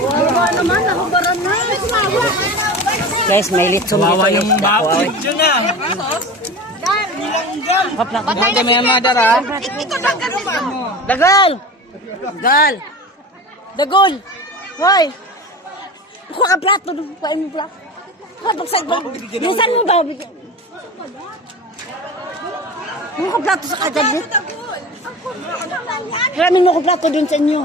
Wala naman, nakubaran na. Guys, may litson dito. Yung bakit yun na. Patay na may madar ha. Dagal! Dagal! Dagol! Hoy! Kuha ka plato. Kuha mo plato. Pagsay ko. Minsan mo daw. Kuha ka plato sa kadabit. Karamin mo ko plato dun sa inyo.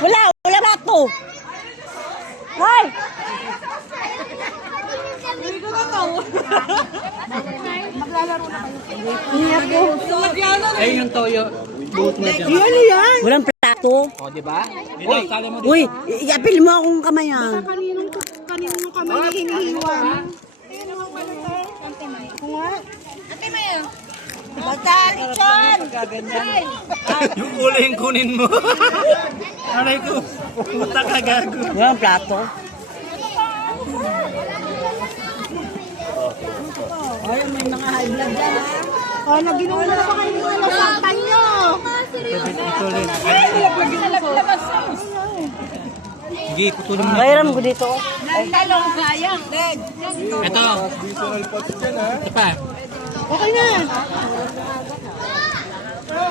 Wala plato. Hoy! Maglalaro na kayo. Eh, yung toyo. Buot na dyan. Yan. Walang plato. O, diba? Uy, iapil mo akong kamay ha. Kaninong kamay na hinihiwa. Bata, Richon! Yung kulay yung kunin mo. Aray ko. Puta ka gago. Walang plato. Ay, may mga high blood dyan ha. Oh, naginom na pa kayo ng lasaktan nyo. Sige, putulin mo. Bayram ko dito. Talong kaya. Ito. Ito pa. Okay na.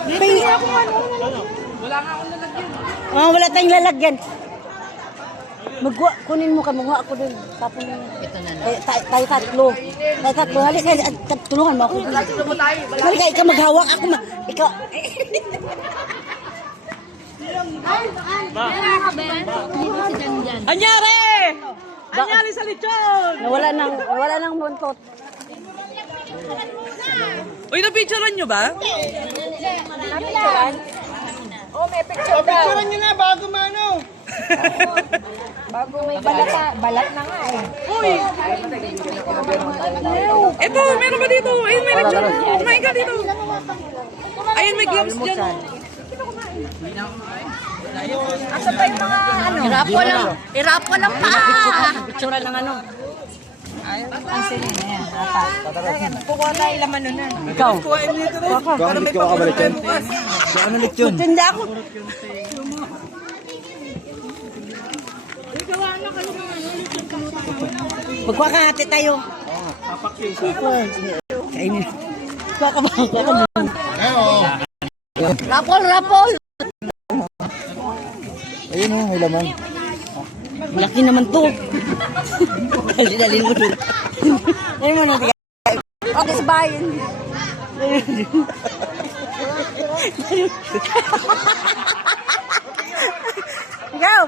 Dito ako ano. Oh, wala tayong lalagyan. Kunin mo ka, magwa ako dun. Tapon mo. Tayo tatlo. Halika, tulungan mo ako. Halika, ikaw maghawak. Ako ikaw. Anyari! Anyari sa lechon! Wala nang buntot. Uy, na-picturean nyo ba? Oh, may picture daw. Picturean nyo na bago mano. Bago may balat na nga eh. Uy! Ito, meron ba dito? Ayun, may lechon. Kumain ka dito. Ayun, may gloves dyan. Asa pa yung mga ano? Irapo lang pa. Picture lang ano. Ang sinin na yan. Kukuha tayo laman nun na. Ikaw. Kuhain mo dito rin. Para may pagkuhan tayo bukas. Ano lechon? Tinda ako. Magkakahati tayo. Kainin. Rapol! Ayun o, may laman. Laki naman to. Dalin mo dun. Ayun mo nung okay, sa bayan. Ikaw,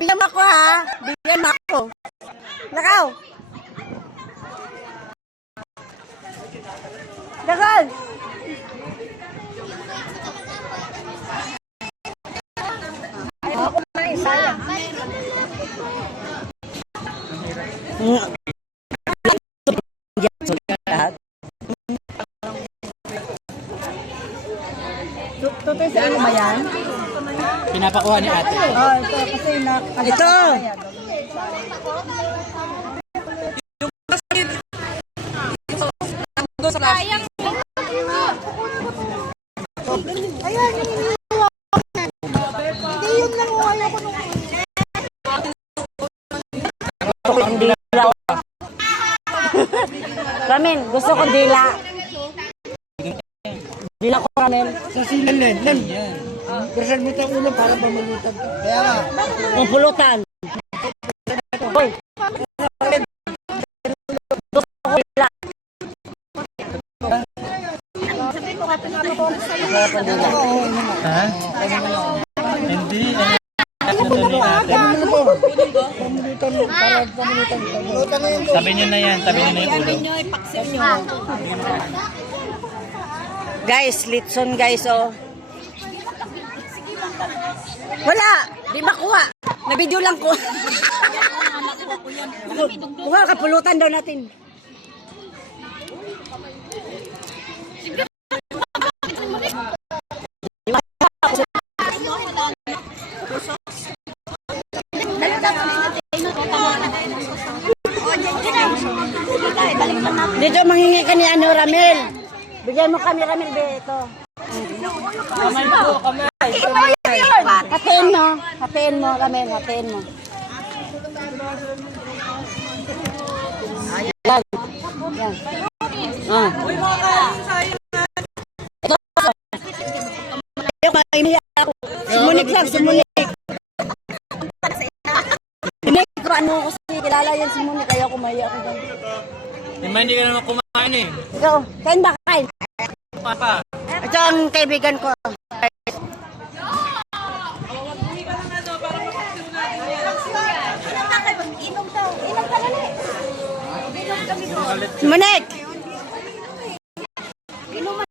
bigyan mo ako ha. Bigyan mo ako. Lakaw. Dagal. Ako na sayang. Tutoy sa inyo ba yan? Pinapakuha ni ate. Oh, ito kasi Ito! sayang. Ayan, hinihiwa ko. Hindi yun lang ayaw ko nung Ramen, gusto ko dila. Dila ko ramen. Sasilan lang. Persan mo itong ulo para pamalutan ka. Kaya nga. Ang pulutan. Hoy. Gusto ko dila. Ha? Hindi. Tabi nyo na yan. Tabi nyo na yung ulo. Guys, litson guys, oh. Wala! Di makuha. Na-video lang ko. Kuha ka, pulutan daw natin. Dito manghingi ka ni ano, Ramel. Bigyan mo kami, Ramel, be, ito. Hatiin mo. Hatiin mo kami. Hatiin mo. Yan. Yan. Ah. Si Monique lang, si Monique. Pinagkiraan mo kasi kilala yan si Monique. Ayaw kumahiya ako dyan. Hindi ka naman kumain eh. Ikaw, kain ba kain? Papa. Ito ang kaibigan ko. Monique!